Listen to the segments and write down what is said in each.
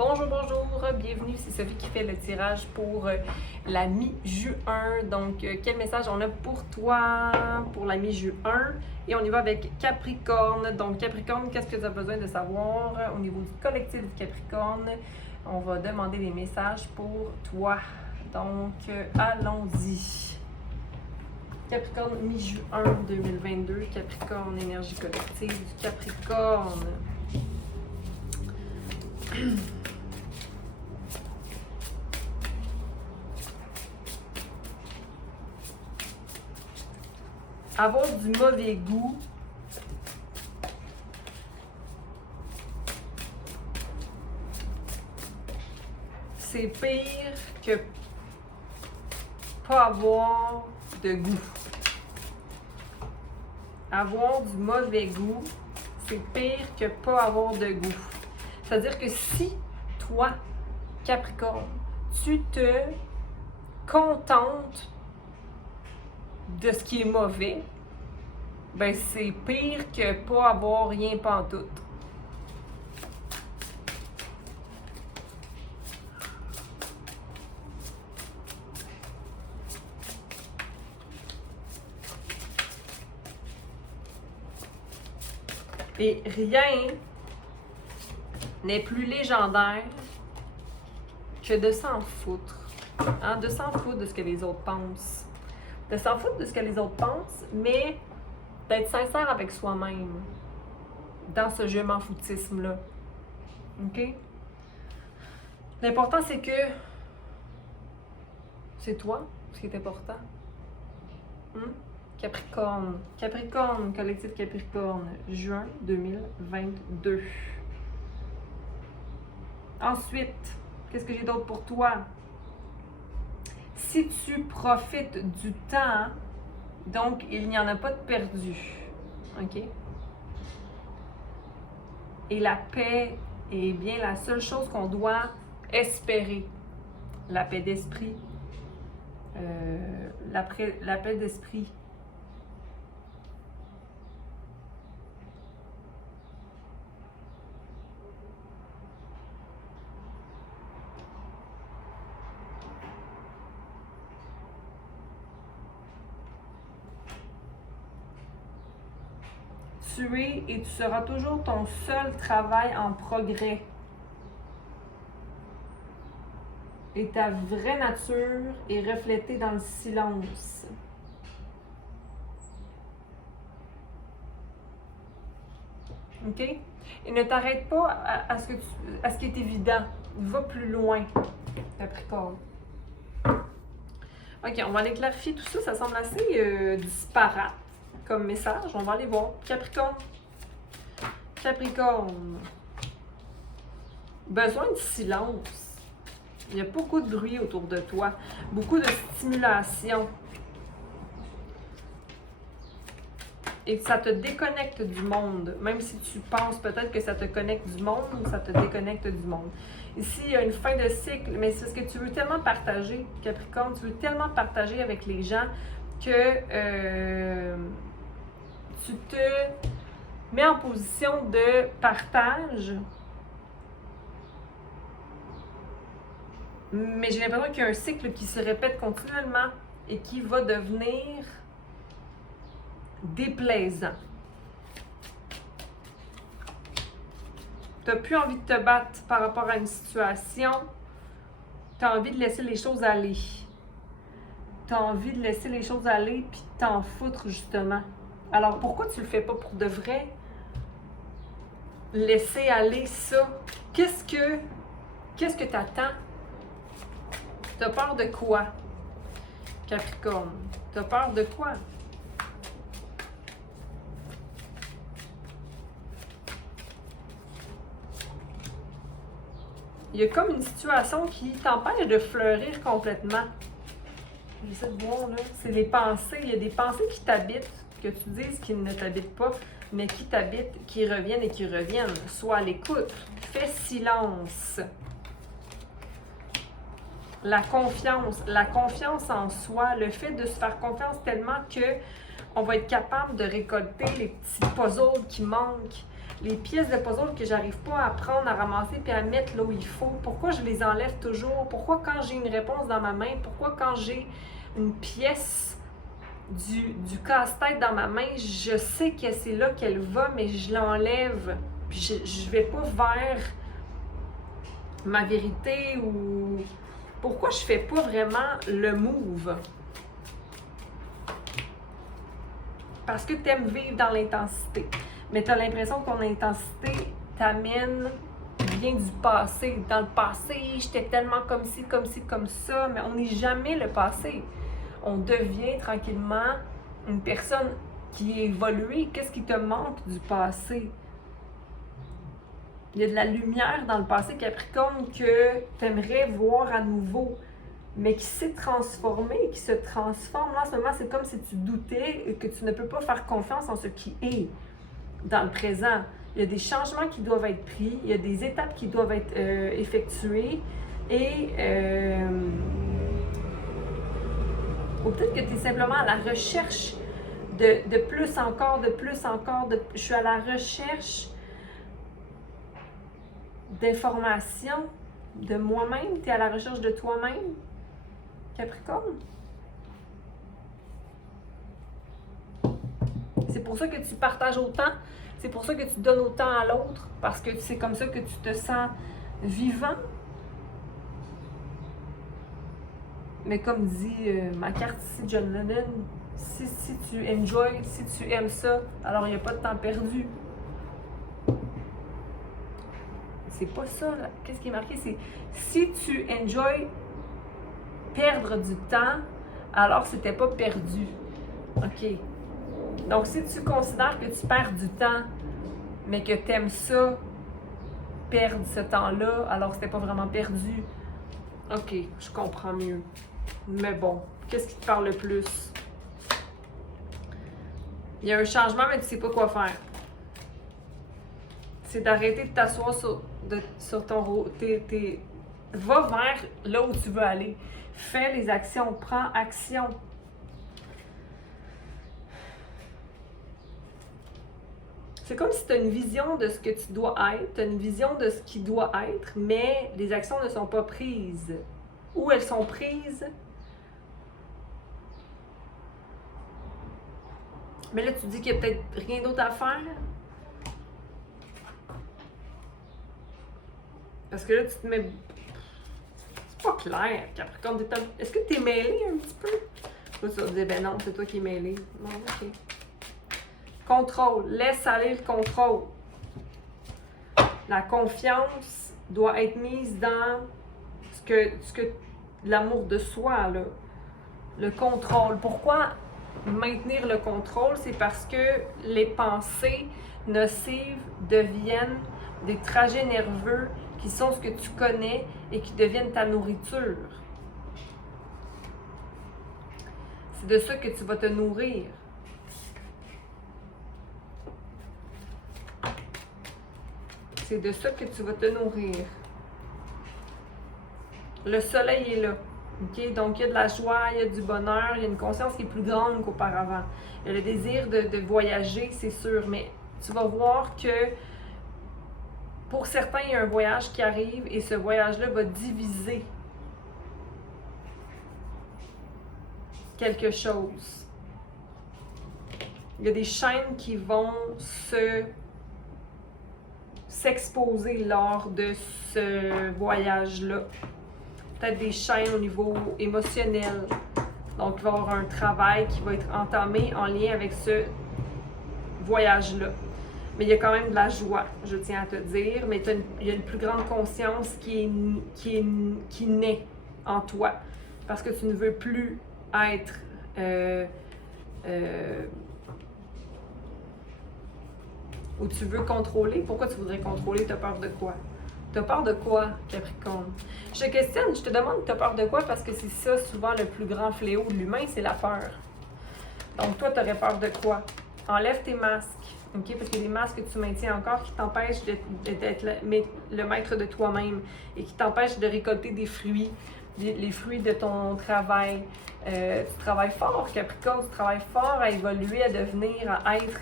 Bonjour, bienvenue, c'est Sophie qui fait le tirage pour la mi-juin. Donc, quel message on a pour toi pour la mi-juin? Et on y va avec Capricorne. Donc, Capricorne, qu'est-ce que tu as besoin de savoir au niveau du collectif du Capricorne? On va demander des messages pour toi. Donc, allons-y. Capricorne, mi-juin 2022. Capricorne, énergie collective du Capricorne. Avoir du mauvais goût, c'est pire que pas avoir de goût. Avoir du mauvais goût, c'est pire que pas avoir de goût. C'est-à-dire que si toi, Capricorne, tu te contentes de ce qui est mauvais, ben c'est pire que pas avoir rien pantoute. Et rien n'est plus légendaire que de s'en foutre. Hein? De s'en foutre de ce que les autres pensent. De s'en foutre de ce que les autres pensent, mais d'être sincère avec soi-même dans ce je m'en foutisme-là. OK? L'important, c'est que c'est toi, ce qui est important. Capricorne. Capricorne, collectif Capricorne, juin 2022. Ensuite, qu'est-ce que j'ai d'autre pour toi? Si tu profites du temps, donc il n'y en a pas de perdu. OK? Et la paix est bien la seule chose qu'on doit espérer. La paix d'esprit. La paix d'esprit. Tu es et tu seras toujours ton seul travail en progrès. Et ta vraie nature est reflétée dans le silence. OK? Et ne t'arrête pas à ce qui est évident. Va plus loin, Capricorne. OK, on va aller clarifier tout ça. Ça semble assez disparate comme message. On va aller voir. Capricorne. Capricorne. Besoin de silence. Il y a beaucoup de bruit autour de toi. Beaucoup de stimulation. Et ça te déconnecte du monde. Même si tu penses peut-être que ça te connecte du monde, ou ça te déconnecte du monde. Ici, il y a une fin de cycle, mais c'est ce que tu veux tellement partager, Capricorne. Tu veux tellement partager avec les gens que tu te mets en position de partage. Mais j'ai l'impression qu'il y a un cycle qui se répète continuellement et qui va devenir déplaisant. Tu n'as plus envie de te battre par rapport à une situation. Tu as envie de laisser les choses aller. Tu as envie de laisser les choses aller puis t'en foutre, justement. Alors, pourquoi tu le fais pas pour de vrai? Laisser aller ça. Qu'est-ce que tu attends? Tu as peur de quoi, Capricorne? Tu as peur de quoi? Il y a comme une situation qui t'empêche de fleurir complètement. J'essaie de voir, là. C'est les pensées. Il y a des pensées qui t'habitent, que tu dises qu'ils ne t'habitent pas, mais qui t'habitent, qui reviennent et qui reviennent. Sois à l'écoute. Fais silence. La confiance en soi, le fait de se faire confiance tellement que on va être capable de récolter les petits puzzles qui manquent, les pièces de puzzle que j'arrive pas à prendre, à ramasser puis à mettre là où il faut? Pourquoi je les enlève toujours? Pourquoi quand j'ai une réponse dans ma main? Pourquoi quand j'ai une pièce du casse-tête dans ma main, je sais que c'est là qu'elle va, mais je l'enlève. Puis je vais pas vers ma vérité ou... Pourquoi je fais pas vraiment le move? Parce que tu aimes vivre dans l'intensité. Mais tu as l'impression que ton intensité t'amène vient du passé. Dans le passé, j'étais tellement comme ci, comme ça, mais on n'est jamais le passé. On devient tranquillement une personne qui est évoluée. Qu'est-ce qui te manque du passé? Il y a de la lumière dans le passé Capricorne que tu aimerais voir à nouveau, mais qui s'est transformé, qui se transforme. Là, en ce moment, c'est comme si tu doutais et que tu ne peux pas faire confiance en ce qui est dans le présent. Il y a des changements qui doivent être pris, il y a des étapes qui doivent être effectuées et ou peut-être que tu es simplement à la recherche de plus encore, je suis à la recherche d'informations de moi-même, tu es à la recherche de toi-même, Capricorne. C'est pour ça que tu partages autant, c'est pour ça que tu donnes autant à l'autre, parce que c'est comme ça que tu te sens vivant. Mais comme dit ma carte ici, John Lennon, si tu enjoy, si tu aimes ça, alors il n'y a pas de temps perdu. C'est pas ça, là. Qu'est-ce qui est marqué? C'est si tu enjoy perdre du temps, alors c'était pas perdu. OK. Donc, si tu considères que tu perds du temps, mais que tu aimes ça, perdre ce temps-là, alors c'était pas vraiment perdu. OK, je comprends mieux. Mais bon, qu'est-ce qui te parle le plus? Il y a un changement, mais tu sais pas quoi faire. C'est d'arrêter de t'asseoir sur ton... Va vers là où tu veux aller. Fais les actions, prends action. C'est comme si tu as une vision de ce que tu dois être, tu as une vision de ce qui doit être, mais les actions ne sont pas prises. Ou elles sont prises, mais là tu dis qu'il n'y a peut-être rien d'autre à faire. Parce que là tu te mets... C'est pas clair, Capricorne. Est-ce que tu es mêlé un petit peu? Là tu vas te dire, ben non, c'est toi qui es mêlé. Non, ok. Contrôle, laisse aller le contrôle. La confiance doit être mise dans ce que l'amour de soi, là. Le contrôle. Pourquoi maintenir le contrôle? C'est parce que les pensées nocives deviennent des trajets nerveux qui sont ce que tu connais et qui deviennent ta nourriture. C'est de ça que tu vas te nourrir. C'est de ça que tu vas te nourrir. Le soleil est là. Okay? Donc, il y a de la joie, il y a du bonheur, il y a une conscience qui est plus grande qu'auparavant. Il y a le désir de voyager, c'est sûr, mais tu vas voir que pour certains, il y a un voyage qui arrive et ce voyage-là va diviser quelque chose. Il y a des chaînes qui vont s'exposer lors de ce voyage-là. Peut-être des chaînes au niveau émotionnel. Donc, il va y avoir un travail qui va être entamé en lien avec ce voyage-là. Mais il y a quand même de la joie, je tiens à te dire. Mais il y a une plus grande conscience qui naît en toi. Parce que tu ne veux plus être... ou tu veux contrôler. Pourquoi tu voudrais contrôler? Tu as peur de quoi? Tu as peur de quoi, Capricorne? Je te questionne, je te demande, tu as peur de quoi? Parce que c'est ça, souvent, le plus grand fléau de l'humain, c'est la peur. Donc, toi, tu aurais peur de quoi? Enlève tes masques, OK? Parce qu'il y a des masques que tu maintiens encore qui t'empêchent d'être le maître de toi-même et qui t'empêchent de récolter des fruits, les fruits de ton travail. Tu travailles fort, Capricorne, tu travailles fort à évoluer, à devenir, à être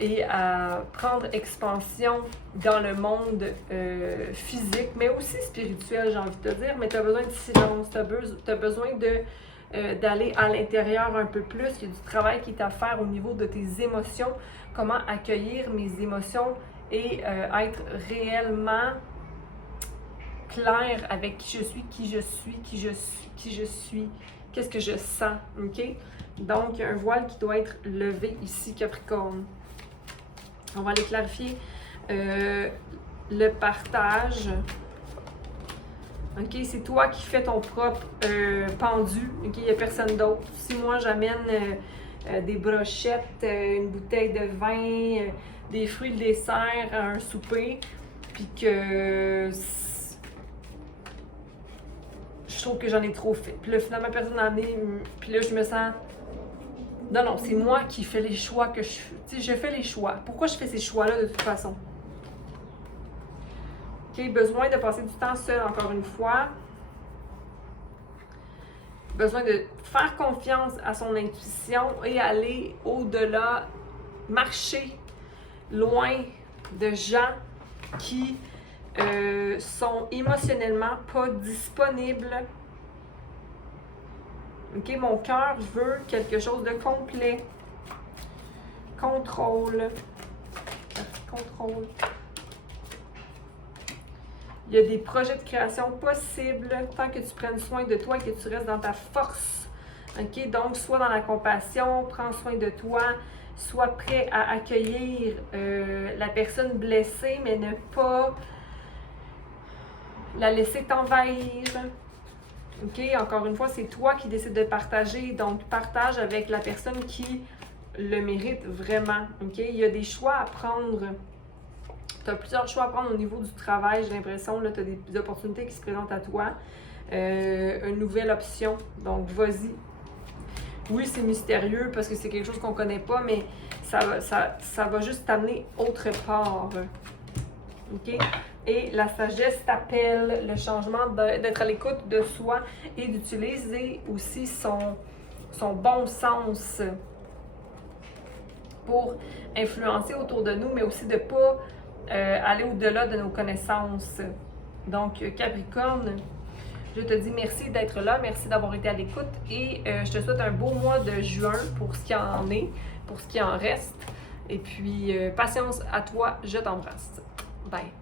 et à prendre expansion dans le monde physique, mais aussi spirituel, j'ai envie de te dire. Mais tu as besoin de silence, tu as besoin d'aller à l'intérieur un peu plus. Il y a du travail qui est à faire au niveau de tes émotions, comment accueillir mes émotions et être réellement clair avec qui je suis, qu'est-ce que je sens, ok? Donc, un voile qui doit être levé ici, Capricorne. On va aller clarifier le partage. Ok, c'est toi qui fais ton propre pendu, ok? Il n'y a personne d'autre. Si moi j'amène des brochettes, une bouteille de vin, des fruits de dessert à un souper, puis que je trouve que j'en ai trop fait. Puis là, finalement, personne n'en est. Puis là, je me sens. Non, c'est moi qui fais les choix que je fais. Tu sais, je fais les choix. Pourquoi je fais ces choix-là de toute façon? OK, besoin de passer du temps seul, encore une fois. Besoin de faire confiance à son intuition et aller au-delà, marcher loin de gens qui sont émotionnellement pas disponibles. Ok, mon cœur veut quelque chose de complet. Contrôle. Contrôle. Il y a des projets de création possibles tant que tu prennes soin de toi et que tu restes dans ta force. Ok, donc sois dans la compassion, prends soin de toi, sois prêt à accueillir la personne blessée, mais ne pas la laisser t'envahir. OK? Encore une fois, c'est toi qui décides de partager. Donc, partage avec la personne qui le mérite vraiment. OK? Il y a des choix à prendre. Tu as plusieurs choix à prendre au niveau du travail. J'ai l'impression, là, tu as des opportunités qui se présentent à toi. Une nouvelle option. Donc, vas-y. Oui, c'est mystérieux parce que c'est quelque chose qu'on ne connaît pas, mais ça va juste t'amener autre part. OK? Et la sagesse t'appelle, le changement d'être à l'écoute de soi et d'utiliser aussi son bon sens pour influencer autour de nous, mais aussi de ne pas aller au-delà de nos connaissances. Donc, Capricorne, je te dis merci d'être là, merci d'avoir été à l'écoute et je te souhaite un beau mois de juin pour ce qui en est, pour ce qui en reste. Et puis, patience à toi, je t'embrasse. Bye!